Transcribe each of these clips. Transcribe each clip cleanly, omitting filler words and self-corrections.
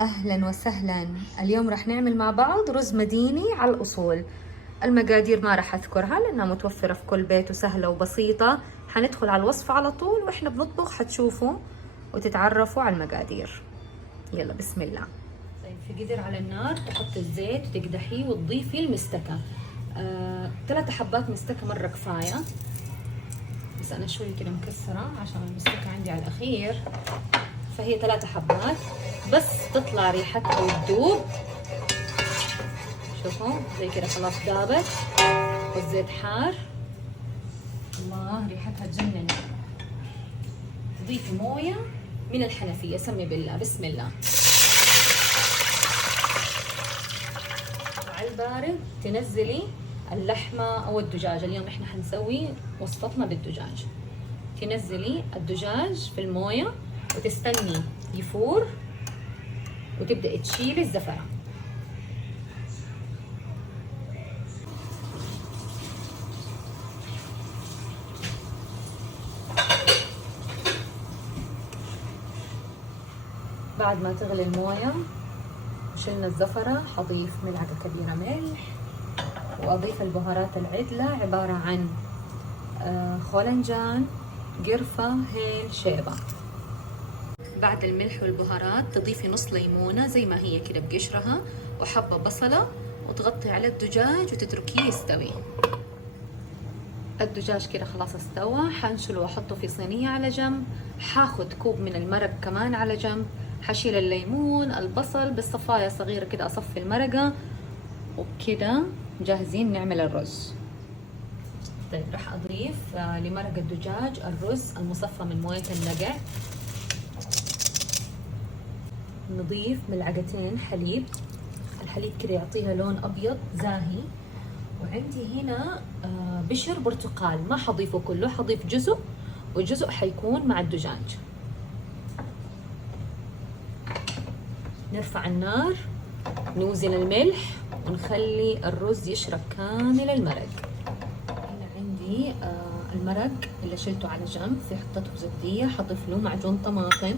أهلا وسهلا. اليوم راح نعمل مع بعض رز مديني على الأصول. المقادير ما راح أذكرها لأنها متوفرة في كل بيت وسهلة وبسيطة. حندخل على الوصفة على طول وإحنا بنطبخ حتشوفوا وتتعرفوا على المقادير. يلا بسم الله. طيب في قدر على النار تحط الزيت وتقدحيه وتضيفي المستكة. 3 حبات مستكة مرة كفاية، بس أنا شوي كده مكسرة عشان المستكة عندي على الأخير، فهي 3 حبات بس تطلع ريحتها وتدوب. شوفوا زي كده خلاص دابت والزيت حار. الله ريحتها تجنن. تضيفي مويه من الحنفيه، سمي بالله بسم الله. على البارد تنزلي اللحمه او الدجاج. اليوم احنا حنسوي وصفتنا بالدجاج. تنزلي الدجاج في المويه وتستني يفور وتبدأي تشيلي الزفرة. بعد ما تغلي الموية وشلنا الزفرة حضيف ملعقة كبيرة ملح، وأضيف البهارات العدلة عبارة عن خولنجان، قرفة، هيل، شيبة. بعد الملح والبهارات تضيفي نص ليمونة زي ما هي كده بقشرها وحبة بصلة، وتغطي على الدجاج وتتركيه يستوي. الدجاج كده خلاص استوى، حنشله واحطه في صينية على جنب. حاخد كوب من المرق كمان على جنب. حشيل الليمون البصل بالصفاية صغيرة كده، اصفي المرقة، وبكده جاهزين نعمل الرز. طيب راح اضيف لمرق الدجاج الرز المصفى من موية النقع. نضيف ملعقتين حليب. الحليب كده يعطيها لون ابيض زاهي. وعندي هنا بشر برتقال، ما حضيفه كله، حضيف جزء وجزء حيكون مع الدجاج. نرفع النار، نوزن الملح ونخلي الرز يشرب كامل المرق. هنا عندي المرق اللي شلته على جنب، في حطته زبدية، حضيف له معجون طماطم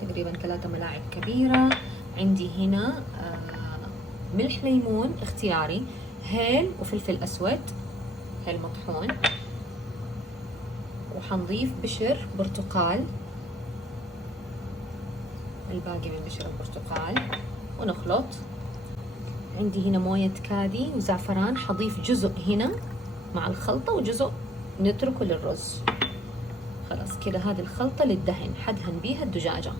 تقريبا 3 ملاعق كبيرة. عندي هنا ملح ليمون اختياري، هيل وفلفل اسود، هيل مطحون، وحنضيف بشر برتقال، الباقي من بشر البرتقال، ونخلط. عندي هنا موية كادي وزعفران، حضيف جزء هنا مع الخلطة وجزء نتركه للرز. خلاص كده هذه الخلطة للدهن، حدهن بيها الدجاجة.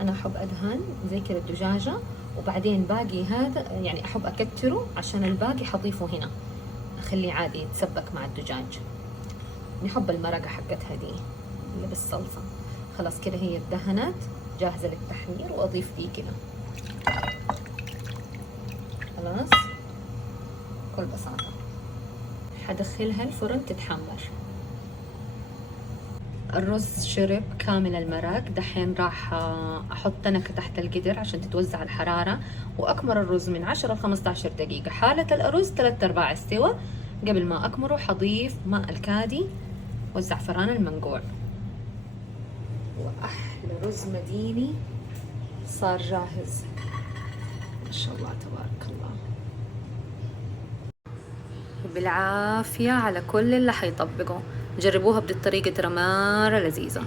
أنا أحب أدهن زي كذا الدجاجة، وبعدين باقي هذا يعني أحب أكتره عشان الباقي حضيفه هنا، أخليه عادي يتسبك مع الدجاج. نحب المرقة حقتها دي اللي بالصلصة. خلاص كده هي اتدهنت جاهزة للتحمير، وأضيف دي كده. خلاص بكل بساطة حدخلها الفرن تتحمر. الرز شرب كامل المرق، دحين راح احط تنكة تحت القدر عشان تتوزع الحرارة، واكمر الرز من 10 ل 15 دقيقة. حالة الارز 3/4 استوى. قبل ما اكمره حضيف ماء الكادي والزعفران المنقوع، واحلى رز مديني صار جاهز. ما شاء الله تبارك الله. بالعافية على كل اللي حيطبقوا. جربوها بهذه الطريقة ترى مرة لذيذة.